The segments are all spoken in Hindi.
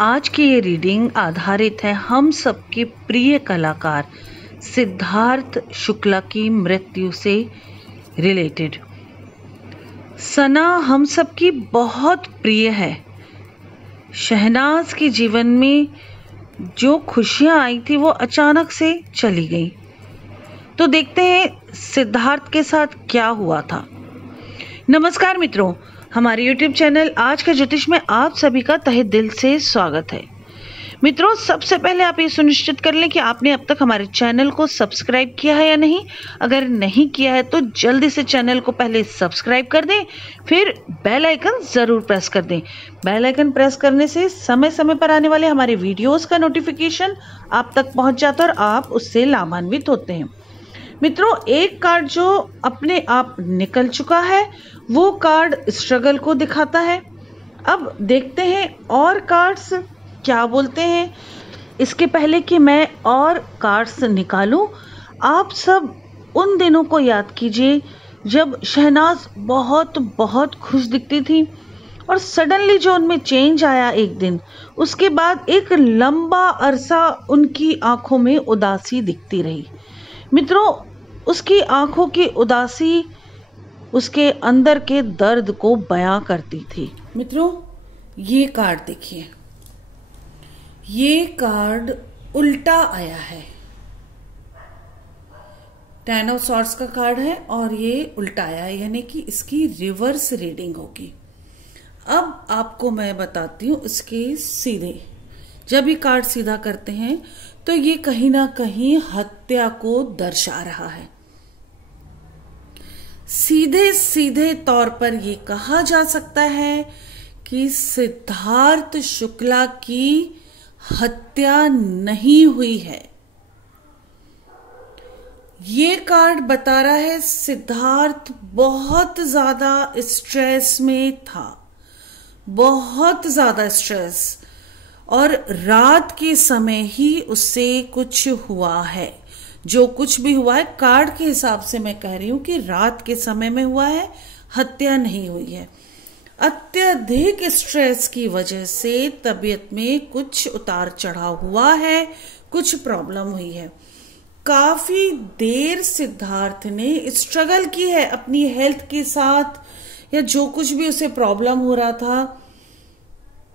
आज की ये रीडिंग आधारित है हम सबके प्रिय कलाकार सिद्धार्थ शुक्ला की मृत्यु से रिलेटेड। सना हम सबकी बहुत प्रिय है। शहनाज के जीवन में जो खुशियां आई थी वो अचानक से चली गई। तो देखते हैं सिद्धार्थ के साथ क्या हुआ था। नमस्कार मित्रों, हमारे YouTube चैनल आज का ज्योतिष में आप सभी का तहे दिल से स्वागत है। मित्रों, सबसे पहले आप ये सुनिश्चित कर लें कि आपने अब तक हमारे चैनल को सब्सक्राइब किया है या नहीं। अगर नहीं किया है तो जल्दी से चैनल को पहले सब्सक्राइब कर दें, फिर बेल आइकन जरूर प्रेस कर दें। बेल आइकन प्रेस करने से समय समय पर आने वाले हमारे वीडियोस का नोटिफिकेशन आप तक पहुंच जाता है और आप उससे लाभान्वित होते हैं। मित्रों, एक कार्ड जो अपने आप निकल चुका है वो कार्ड स्ट्रगल को दिखाता है। अब देखते हैं और कार्ड्स क्या बोलते हैं। इसके पहले कि मैं और कार्ड्स निकालूं, आप सब उन दिनों को याद कीजिए जब शहनाज बहुत बहुत खुश दिखती थी और सडनली जो उनमें चेंज आया एक दिन, उसके बाद एक लंबा अरसा उनकी आंखों में उदासी दिखती रही। मित्रों, उसकी आंखों की उदासी उसके अंदर के दर्द को बयां करती थी। मित्रों, ये कार्ड देखिए, ये कार्ड उल्टा आया है। 10 ऑफ सॉर्ड्स का कार्ड है और ये उल्टा आया है, यानी कि इसकी रिवर्स रीडिंग होगी। अब आपको मैं बताती हूं इसके सीधे। जब ये कार्ड सीधा करते हैं तो ये कहीं ना कहीं हत्या को दर्शा रहा है। सीधे सीधे तौर पर ये कहा जा सकता है कि सिद्धार्थ शुक्ला की हत्या नहीं हुई है। ये कार्ड बता रहा है सिद्धार्थ बहुत ज्यादा स्ट्रेस में था, बहुत ज्यादा स्ट्रेस, और रात के समय ही उससे कुछ हुआ है। जो कुछ भी हुआ है कार्ड के हिसाब से मैं कह रही हूं कि रात के समय में हुआ है, हत्या नहीं हुई है। अत्यधिक स्ट्रेस की वजह से तबीयत में कुछ उतार चढ़ाव हुआ है, कुछ प्रॉब्लम हुई है। काफी देर सिद्धार्थ ने स्ट्रगल की है अपनी हेल्थ के साथ, या जो कुछ भी उसे प्रॉब्लम हो रहा था,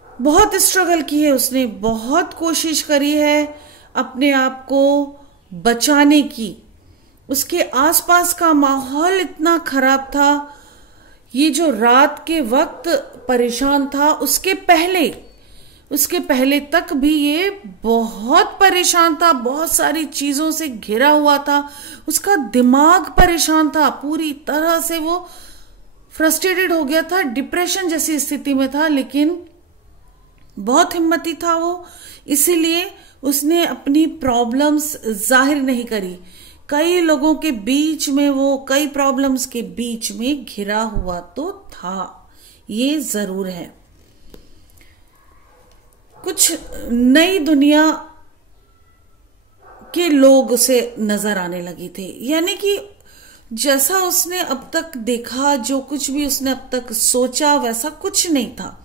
बहुत स्ट्रगल की है उसने, बहुत कोशिश करी है अपने आप को बचाने की। उसके आसपास का माहौल इतना खराब था। ये जो रात के वक्त परेशान था, उसके पहले तक भी ये बहुत परेशान था, बहुत सारी चीजों से घिरा हुआ था। उसका दिमाग परेशान था, पूरी तरह से वो फ्रस्ट्रेटेड हो गया था, डिप्रेशन जैसी स्थिति में था। लेकिन बहुत हिम्मती था वो, इसीलिए उसने अपनी प्रॉब्लम्स जाहिर नहीं करी। कई लोगों के बीच में वो, कई प्रॉब्लम्स के बीच में घिरा हुआ तो था, ये जरूर है। कुछ नई दुनिया के लोग उसे नजर आने लगे थे, यानी कि जैसा उसने अब तक देखा, जो कुछ भी उसने अब तक सोचा, वैसा कुछ नहीं था।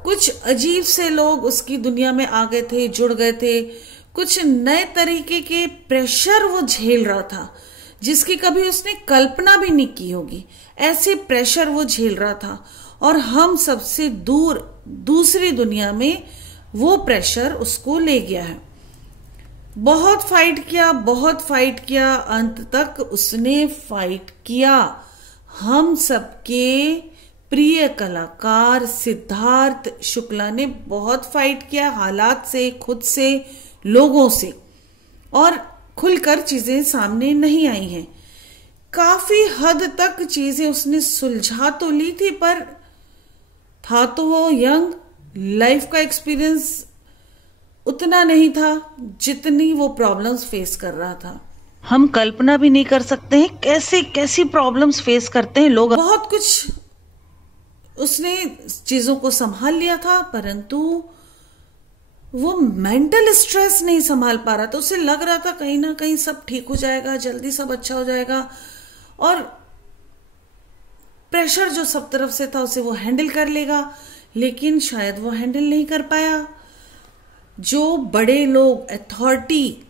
कुछ अजीब से लोग उसकी दुनिया में आ गए थे, जुड़ गए थे। कुछ नए तरीके के प्रेशर वो झेल रहा था, जिसकी कभी उसने कल्पना भी नहीं की होगी। ऐसे प्रेशर वो झेल रहा था और हम सबसे दूर दूसरी दुनिया में वो प्रेशर उसको ले गया है। बहुत फाइट किया, बहुत फाइट किया, अंत तक उसने फाइट किया। हम सबके प्रिय कलाकार सिद्धार्थ शुक्ला ने बहुत फाइट किया, हालात से, खुद से, लोगों से, और खुलकर चीजें सामने नहीं आई हैं। काफी हद तक चीजें उसने सुलझा तो ली थी, पर था तो वो यंग, लाइफ का एक्सपीरियंस उतना नहीं था जितनी वो प्रॉब्लम्स फेस कर रहा था। हम कल्पना भी नहीं कर सकते हैं कैसे कैसी प्रॉब्लम्स फेस करते हैं लोग। बहुत कुछ उसने चीजों को संभाल लिया था, परंतु वो मेंटल स्ट्रेस नहीं संभाल पा रहा था। उसे लग रहा था कहीं ना कहीं सब ठीक हो जाएगा, जल्दी सब अच्छा हो जाएगा, और प्रेशर जो सब तरफ से था उसे वो हैंडल कर लेगा। लेकिन शायद वो हैंडल नहीं कर पाया। जो बड़े लोग अथॉरिटी,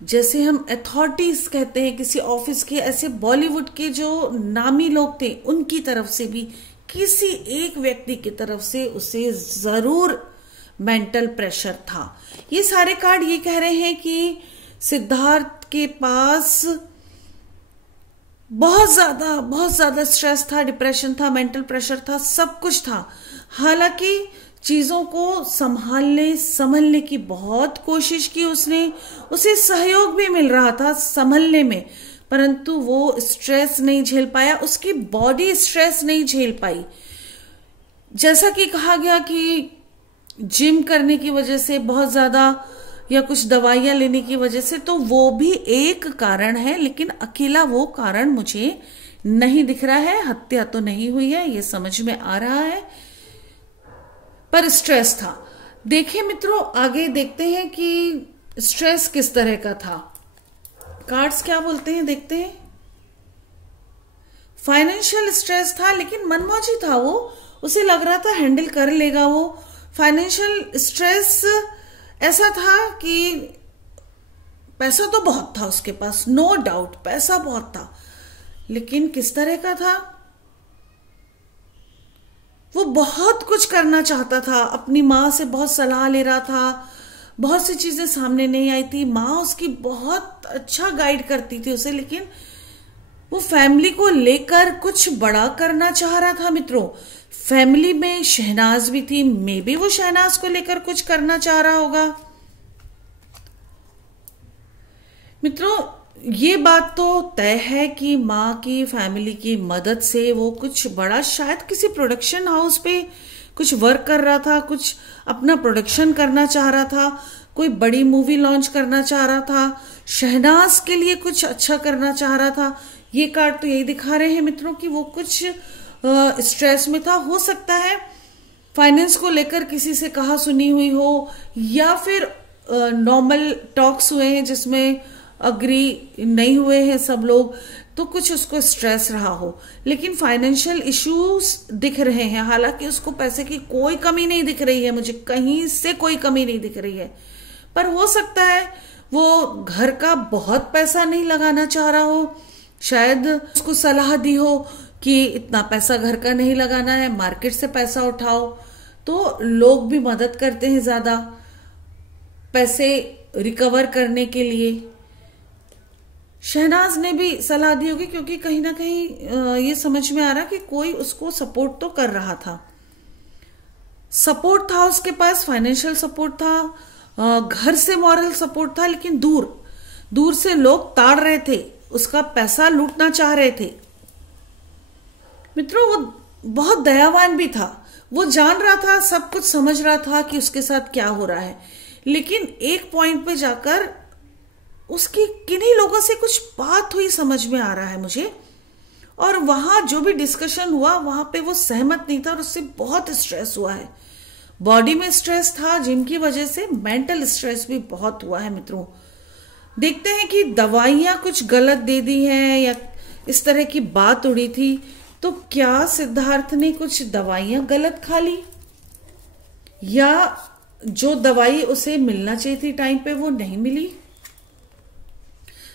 जैसे हम अथॉरिटीज कहते हैं किसी ऑफिस के, ऐसे बॉलीवुड के जो नामी लोग थे उनकी तरफ से भी, किसी एक व्यक्ति की तरफ से उसे जरूर मेंटल प्रेशर था। ये सारे कार्ड ये कह रहे हैं कि सिद्धार्थ के पास बहुत ज्यादा स्ट्रेस था, डिप्रेशन था, मेंटल प्रेशर था, सब कुछ था। हालांकि चीजों को संभलने की बहुत कोशिश की उसने, उसे सहयोग भी मिल रहा था संभलने में, परंतु वो स्ट्रेस नहीं झेल पाया, उसकी बॉडी स्ट्रेस नहीं झेल पाई। जैसा कि कहा गया कि जिम करने की वजह से बहुत ज्यादा या कुछ दवाइयां लेने की वजह से, तो वो भी एक कारण है, लेकिन अकेला वो कारण मुझे नहीं दिख रहा है। हत्या तो नहीं हुई है, ये समझ में आ रहा है, पर स्ट्रेस था। देखिए मित्रों, आगे देखते हैं कि स्ट्रेस किस तरह का था। कार्ड्स क्या बोलते हैं देखते हैं। फाइनेंशियल स्ट्रेस था, लेकिन मनमौजी था वो, उसे लग रहा था हैंडल कर लेगा वो। फाइनेंशियल स्ट्रेस ऐसा था कि पैसा तो बहुत था उसके पास, नो डाउट पैसा बहुत था, लेकिन किस तरह का था, वो बहुत कुछ करना चाहता था, अपनी माँ से बहुत सलाह ले रहा था, बहुत सी चीजें सामने नहीं आई थी, माँ उसकी बहुत अच्छा गाइड करती थी उसे, लेकिन वो फैमिली को लेकर कुछ बड़ा करना चाह रहा था। मित्रों, फैमिली में शहनाज भी थी, मे बी वो शहनाज को लेकर कुछ करना चाह रहा होगा। मित्रों, ये बात तो तय है कि माँ की फैमिली की मदद से वो कुछ बड़ा, शायद किसी प्रोडक्शन हाउस पे कुछ वर्क कर रहा था, कुछ अपना प्रोडक्शन करना चाह रहा था, कोई बड़ी मूवी लॉन्च करना चाह रहा था, शहनाज के लिए कुछ अच्छा करना चाह रहा था। ये कार्ड तो यही दिखा रहे हैं मित्रों कि वो कुछ स्ट्रेस में था। हो सकता है फाइनेंस को लेकर किसी से कहा सुनी हुई हो, या फिर नॉर्मल टॉक्स हुए हैं जिसमें अग्री नहीं हुए हैं सब लोग, तो कुछ उसको स्ट्रेस रहा हो, लेकिन फाइनेंशियल इश्यूज दिख रहे हैं। हालांकि उसको पैसे की कोई कमी नहीं दिख रही है, मुझे कहीं से कोई कमी नहीं दिख रही है, पर हो सकता है वो घर का बहुत पैसा नहीं लगाना चाह रहा हो, शायद उसको सलाह दी हो कि इतना पैसा घर का नहीं लगाना है, मार्केट से पैसा उठाओ, तो लोग भी मदद करते हैं ज्यादा पैसे रिकवर करने के लिए। शहनाज ने भी सलाह दी होगी, क्योंकि कहीं ना कहीं ये समझ में आ रहा कि कोई उसको सपोर्ट तो कर रहा था, सपोर्ट था उसके पास, फाइनेंशियल सपोर्ट था, घर से मॉरल सपोर्ट था, लेकिन दूर से लोग ताड़ रहे थे, उसका पैसा लूटना चाह रहे थे। मित्रों, वो बहुत दयावान भी था, वो जान रहा था, सब कुछ समझ रहा था कि उसके साथ क्या हो रहा है, लेकिन एक पॉइंट पे जाकर उसकी किन्हीं लोगों से कुछ बात हुई समझ में आ रहा है मुझे, और वहां जो भी डिस्कशन हुआ वहां पे वो सहमत नहीं था और उससे बहुत स्ट्रेस हुआ है। बॉडी में स्ट्रेस था, जिनकी वजह से मेंटल स्ट्रेस भी बहुत हुआ है। मित्रों, देखते हैं कि दवाइयां कुछ गलत दे दी हैं या इस तरह की बात उड़ी थी, तो क्या सिद्धार्थ ने कुछ दवाइयां गलत खा ली, या जो दवाई उसे मिलना चाहिए थी टाइम पे वो नहीं मिली।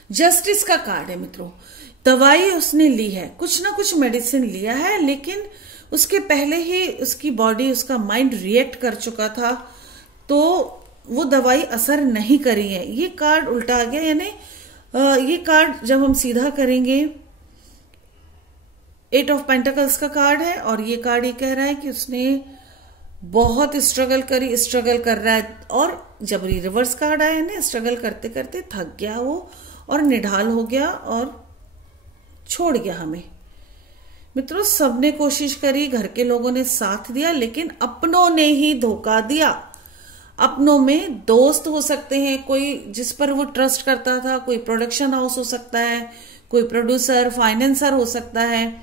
जस्टिस का कार्ड है मित्रों, दवाई उसने ली है, कुछ ना कुछ मेडिसिन लिया है, लेकिन उसके पहले ही उसकी बॉडी, उसका माइंड रिएक्ट कर चुका था, तो वो दवाई असर नहीं करी है। ये कार्ड उल्टा आ गया, यानी ये कार्ड जब हम सीधा करेंगे, 8 ऑफ पेंटिकल्स का कार्ड है, और ये कार्ड ये कह रहा है कि उसने बहुत स्ट्रगल कर रहा है, और जब रिवर्स कार्ड आया ना, स्ट्रगल करते करते थक गया वो और निढाल हो गया और छोड़ गया हमें। मित्रों, सबने कोशिश करी, घर के लोगों ने साथ दिया, लेकिन अपनों ने ही धोखा दिया। अपनों में दोस्त हो सकते हैं, कोई जिस पर वो ट्रस्ट करता था, कोई प्रोडक्शन हाउस हो सकता है, कोई प्रोड्यूसर, फाइनेंसर हो सकता है,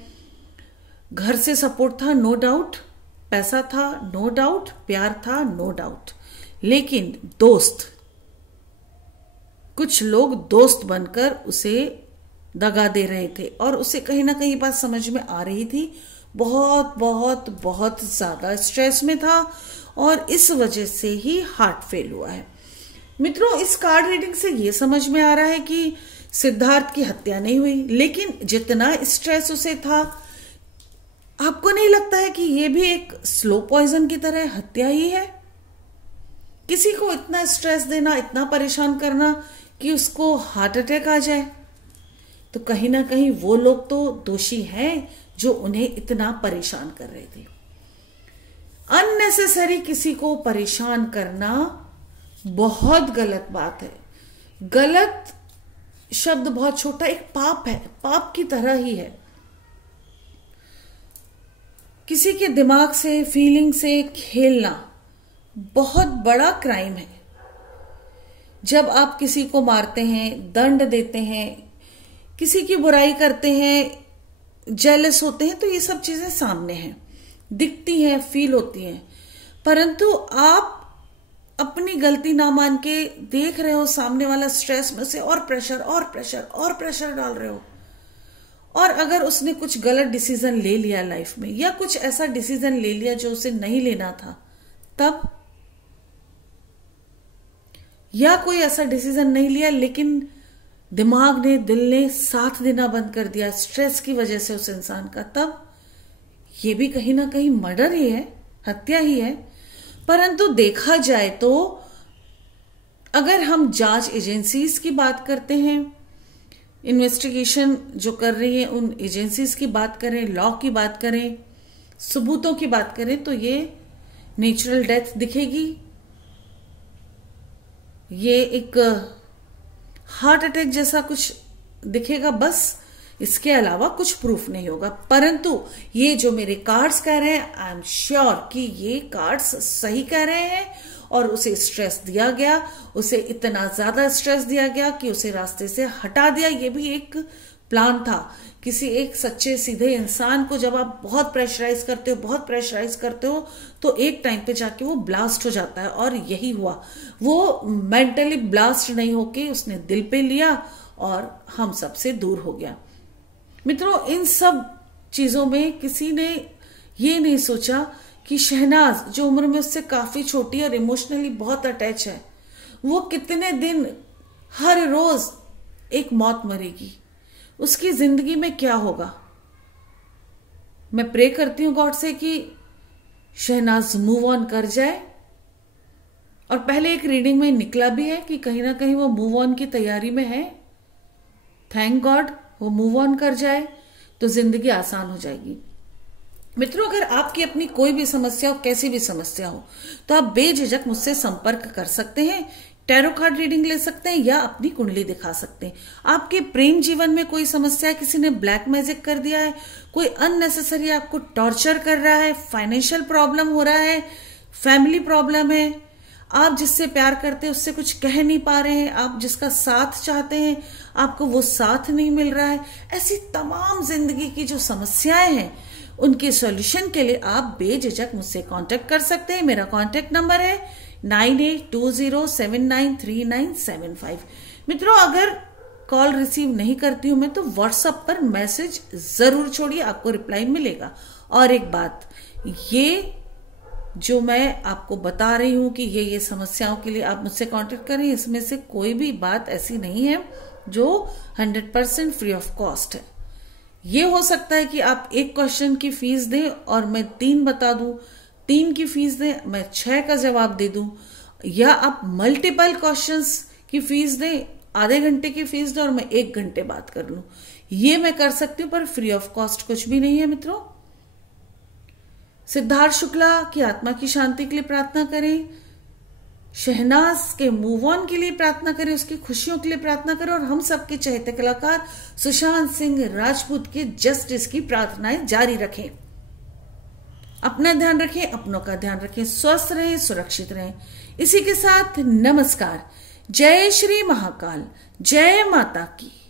घर से सपोर्ट था नो डाउट, पैसा था नो डाउट, प्यार था नो डाउट, लेकिन दोस्त, कुछ लोग दोस्त बनकर उसे दगा दे रहे थे, और उसे कहीं ना कहीं बात समझ में आ रही थी, बहुत बहुत बहुत ज्यादा स्ट्रेस में था और इस वजह से ही हार्ट फेल हुआ है। मित्रों, इस कार्ड रीडिंग से ये समझ में आ रहा है कि सिद्धार्थ की हत्या नहीं हुई, लेकिन जितना स्ट्रेस उसे था, आपको नहीं लगता है कि ये भी एक स्लो पॉइजन की तरह हत्या ही है? किसी को इतना स्ट्रेस देना, इतना परेशान करना कि उसको हार्ट अटैक आ जाए, तो कहीं ना कहीं वो लोग तो दोषी हैं जो उन्हें इतना परेशान कर रहे थे। अननेसेसरी किसी को परेशान करना बहुत गलत बात है। गलत शब्द बहुत छोटा, एक पाप है, पाप की तरह ही है। किसी के दिमाग से, फीलिंग से खेलना बहुत बड़ा क्राइम है। जब आप किसी को मारते हैं, दंड देते हैं, किसी की बुराई करते हैं, जेलस होते हैं, तो ये सब चीजें सामने हैं, दिखती हैं, फील होती हैं। परंतु आप अपनी गलती ना मान के देख रहे हो सामने वाला स्ट्रेस में से और प्रेशर और प्रेशर और प्रेशर डाल रहे हो, और अगर उसने कुछ गलत डिसीजन ले लिया लाइफ में, या कुछ ऐसा डिसीजन ले लिया जो उसे नहीं लेना था, तब, या कोई ऐसा डिसीजन नहीं लिया लेकिन दिमाग ने, दिल ने साथ देना बंद कर दिया स्ट्रेस की वजह से उस इंसान का, तब ये भी कहीं ना कहीं मर्डर ही है, हत्या ही है। परंतु देखा जाए तो अगर हम जांच एजेंसीज की बात करते हैं, इन्वेस्टिगेशन जो कर रही है उन एजेंसीज की बात करें, लॉ की बात करें, सबूतों की बात करें, तो ये नेचुरल डेथ दिखेगी, ये एक हार्ट अटैक जैसा कुछ दिखेगा, बस इसके अलावा कुछ प्रूफ नहीं होगा। परंतु ये जो मेरे कार्ड्स कह रहे हैं, आई एम श्योर कि ये कार्ड्स सही कह रहे हैं, और उसे स्ट्रेस दिया गया, उसे इतना ज्यादा स्ट्रेस दिया गया कि उसे रास्ते से हटा दिया। ये भी एक प्लान था। किसी एक सच्चे सीधे इंसान को जब आप बहुत प्रेशराइज करते हो, बहुत प्रेशराइज करते हो, तो एक टाइम पे जाके वो ब्लास्ट हो जाता है, और यही हुआ। वो मेंटली ब्लास्ट नहीं होके उसने दिल पे लिया और हम सबसे दूर हो गया। मित्रों, इन सब चीजों में किसी ने ये नहीं सोचा कि शहनाज, जो उम्र में उससे काफी छोटी और इमोशनली बहुत अटैच है, वो कितने दिन हर रोज एक मौत मरेगी, उसकी जिंदगी में क्या होगा। मैं प्रे करती हूं गॉड से कि शहनाज मूव ऑन कर जाए, और पहले एक रीडिंग में निकला भी है कि कहीं ना कहीं वो मूव ऑन की तैयारी में है। थैंक गॉड वो मूव ऑन कर जाए तो जिंदगी आसान हो जाएगी। मित्रों, अगर आपकी अपनी कोई भी समस्या हो, कैसी भी समस्या हो, तो आप बेझिझक मुझसे संपर्क कर सकते हैं। टैरो कार्ड रीडिंग ले सकते हैं या अपनी कुंडली दिखा सकते हैं। आपके प्रेम जीवन में कोई समस्या है, किसी ने ब्लैक मैजिक कर दिया है, कोई अननेसेसरी आपको टॉर्चर कर रहा है, फाइनेंशियल प्रॉब्लम हो रहा है, फैमिली प्रॉब्लम है, आप जिससे प्यार करते हैं उससे कुछ कह नहीं पा रहे हैं, आप जिसका साथ चाहते हैं आपको वो साथ नहीं मिल रहा है, ऐसी तमाम जिंदगी की जो समस्याएं हैं उनके सॉल्यूशन के लिए आप बेझिझक मुझसे कांटेक्ट कर सकते हैं। मेरा कांटेक्ट नंबर है 9820793975। मित्रों, अगर कॉल रिसीव नहीं करती हूं मैं तो व्हाट्सएप पर मैसेज जरूर छोड़िए, आपको रिप्लाई मिलेगा। और एक बात, ये जो मैं आपको बता रही हूं कि ये समस्याओं के लिए आप मुझसे कांटेक्ट करें, इसमें से कोई भी बात ऐसी नहीं है जो 100% फ्री ऑफ कॉस्ट है। ये हो सकता है कि आप एक क्वेश्चन की फीस दें और मैं 3 बता दूं, 3 की फीस दें, मैं 6 का जवाब दे दूं, या आप मल्टीपल क्वेश्चंस की फीस दें, आधे घंटे की फीस दें और मैं 1 घंटे बात कर लूं। ये मैं कर सकती हूं, पर फ्री ऑफ कॉस्ट कुछ भी नहीं है। मित्रों, सिद्धार्थ शुक्ला की आत्मा की शांति के लिए प्रार्थना करें, शहनाज के मूव ऑन के लिए प्रार्थना करें, उसकी खुशियों के लिए प्रार्थना करें, और हम सबके चहेते कलाकार सुशांत सिंह राजपूत के जस्टिस की प्रार्थनाएं जारी रखें। अपना ध्यान रखें, अपनों का ध्यान रखें, स्वस्थ रहें, सुरक्षित रहें। इसी के साथ नमस्कार। जय श्री महाकाल, जय माता की।